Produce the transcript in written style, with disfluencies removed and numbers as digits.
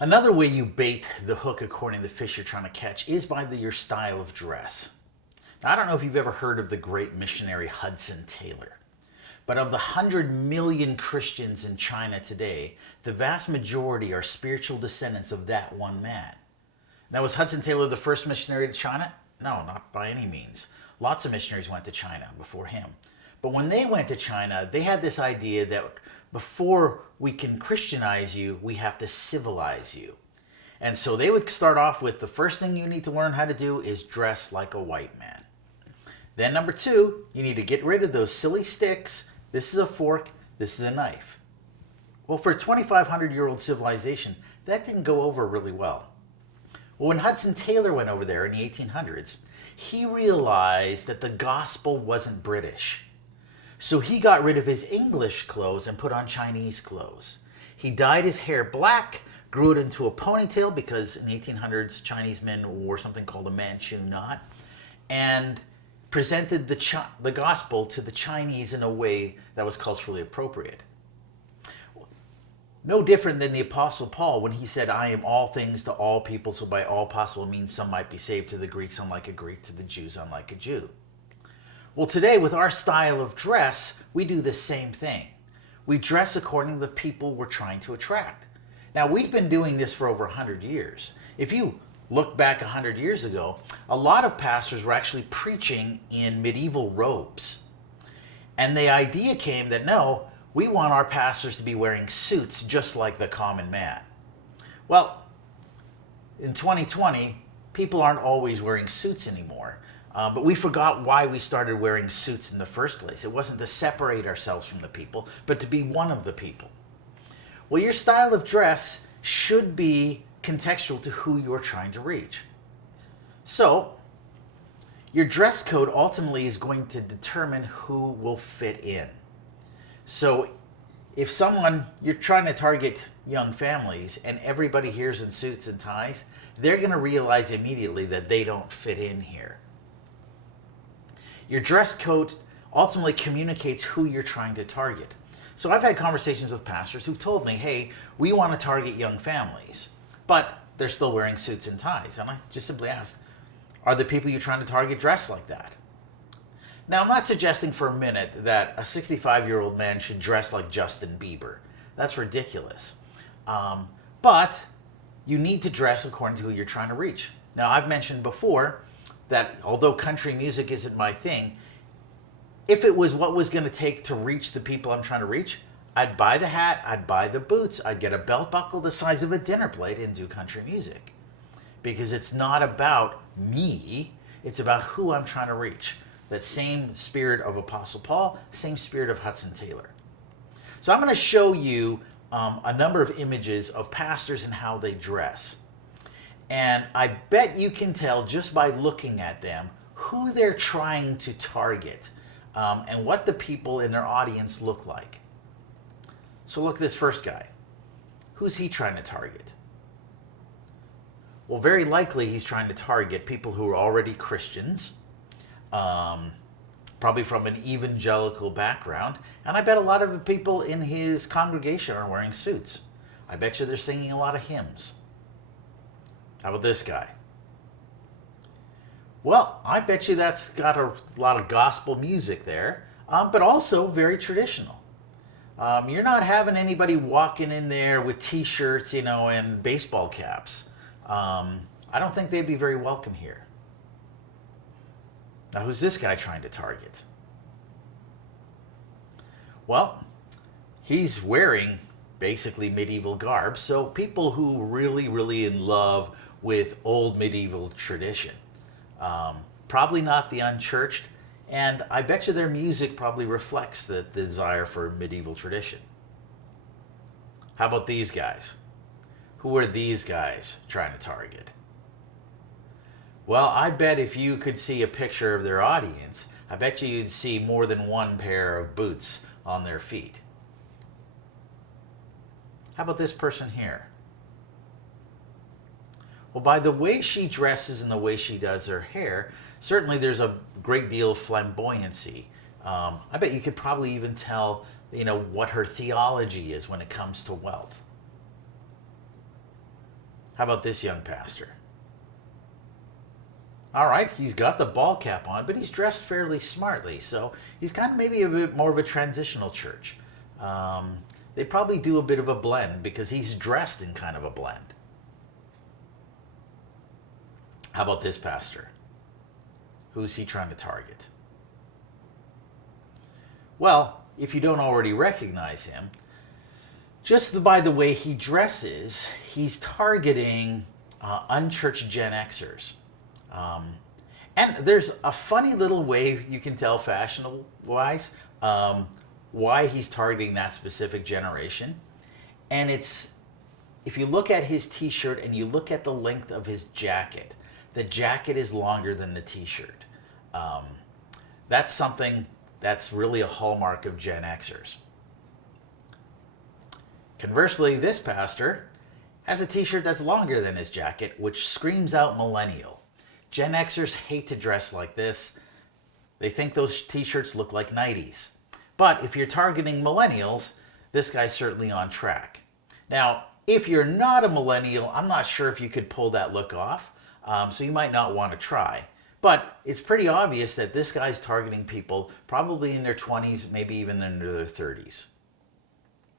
Another way you bait the hook according to the fish you're trying to catch is by your style of dress. Now, I don't know if you've ever heard of the great missionary Hudson Taylor, but of the 100 million Christians in China today, the vast majority are spiritual descendants of that one man. Now, was Hudson Taylor the first missionary to China? No, not by any means. Lots of missionaries went to China before him. But when they went to China, they had this idea that before we can Christianize you, we have to civilize you. And so they would start off with the first thing you need to learn how to do is dress like a white man. Then number two, you need to get rid of those silly sticks. This is a fork, this is a knife. Well, for a 2,500-year-old civilization, that didn't go over really well. Well, when Hudson Taylor went over there in the 1800s, he realized that the gospel wasn't British. So he got rid of his English clothes and put on Chinese clothes. He dyed his hair black, grew it into a ponytail because in the 1800s Chinese men wore something called a Manchu knot, and presented the gospel to the Chinese in a way that was culturally appropriate. No different than the Apostle Paul when he said, I am all things to all people, so by all possible means some might be saved. To the Greeks, unlike a Greek, to the Jews, unlike a Jew. Well, today, with our style of dress, we do the same thing. We dress according to the people we're trying to attract. Now, we've been doing this for over 100 years. If you look back 100 years ago, a lot of pastors were actually preaching in medieval robes. And the idea came that no, we want our pastors to be wearing suits just like the common man. Well, in 2020, people aren't always wearing suits anymore. But we forgot why we started wearing suits in the first place. It wasn't to separate ourselves from the people, but to be one of the people. Well, your style of dress should be contextual to who you're trying to reach. So, your dress code ultimately is going to determine who will fit in. So, if you're trying to target young families and everybody here's in suits and ties, they're going to realize immediately that they don't fit in here. Your dress code ultimately communicates who you're trying to target. So I've had conversations with pastors who've told me, hey, we want to target young families, but they're still wearing suits and ties. And I just simply asked, are the people you're trying to target dressed like that? Now, I'm not suggesting for a minute that a 65-year-old man should dress like Justin Bieber. That's ridiculous. But you need to dress according to who you're trying to reach. Now, I've mentioned before that although country music isn't my thing, if it was what was going to take to reach the people I'm trying to reach, I'd buy the hat, I'd buy the boots, I'd get a belt buckle the size of a dinner plate and do country music. Because it's not about me, it's about who I'm trying to reach. That same spirit of Apostle Paul, same spirit of Hudson Taylor. So I'm going to show you a number of images of pastors and how they dress. And I bet you can tell just by looking at them who they're trying to target and what the people in their audience look like. So look at this first guy. Who's he trying to target? Well, very likely he's trying to target people who are already Christians, probably from an evangelical background. And I bet a lot of the people in his congregation are wearing suits. I bet you they're singing a lot of hymns. How about this guy? Well, I bet you that's got a lot of gospel music there, but also very traditional. You're not having anybody walking in there with t-shirts, and baseball caps. I don't think they'd be very welcome here. Now, who's this guy trying to target? Well, he's wearing basically medieval garb, so people who really in love with old medieval tradition. Probably not the unchurched, and I bet you their music probably reflects the desire for medieval tradition. How about these guys? Who are these guys trying to target? Well, I bet if you could see a picture of their audience, I bet you'd see more than one pair of boots on their feet. How about this person here? Well, by the way she dresses and the way she does her hair, certainly there's a great deal of flamboyancy. I bet you could probably even tell, what her theology is when it comes to wealth. How about this young pastor? All right, he's got the ball cap on, but he's dressed fairly smartly. So he's kind of maybe a bit more of a transitional church. They probably do a bit of a blend because he's dressed in kind of a blend. How about this pastor? Who's he trying to target? Well, if you don't already recognize him, just by the way he dresses, he's targeting unchurched Gen Xers. And there's a funny little way you can tell fashion-wise why he's targeting that specific generation. And it's, if you look at his t-shirt and you look at the length of his jacket, the jacket is longer than the t-shirt. That's something that's really a hallmark of Gen Xers. Conversely, this pastor has a t-shirt that's longer than his jacket, which screams out millennial. Gen Xers hate to dress like this. They think those t-shirts look like 90s. But if you're targeting millennials, this guy's certainly on track. Now, if you're not a millennial, I'm not sure if you could pull that look off, so you might not want to try. But it's pretty obvious that this guy's targeting people probably in their 20s, maybe even in their 30s.